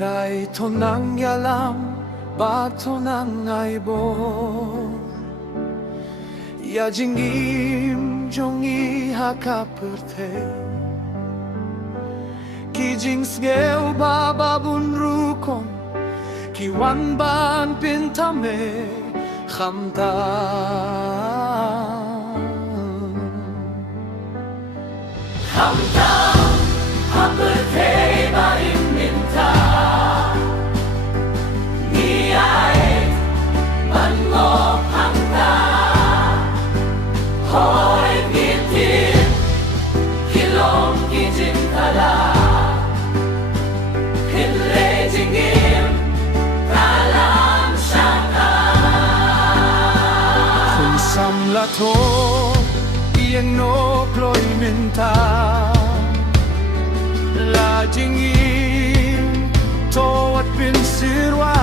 Trai tonang ialam, ba tonang aibo. Ya jingim jongi hakaperte. Ki jing sgeu bababun rukon, ki wan ban pintame khamta. Khamta haperte ba imminta. Ni ai ban ngop hamta. Hoi bitin kilom ki jing kala. Khublei jingim kalam shaka. Khun samla to iang no kloi minta. La jingim to at bin sirwa.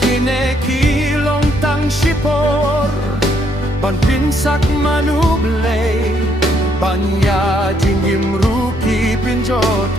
Kine kilong tang shipor. Ban pinsak manublei, ban ya jingim ruki pinjot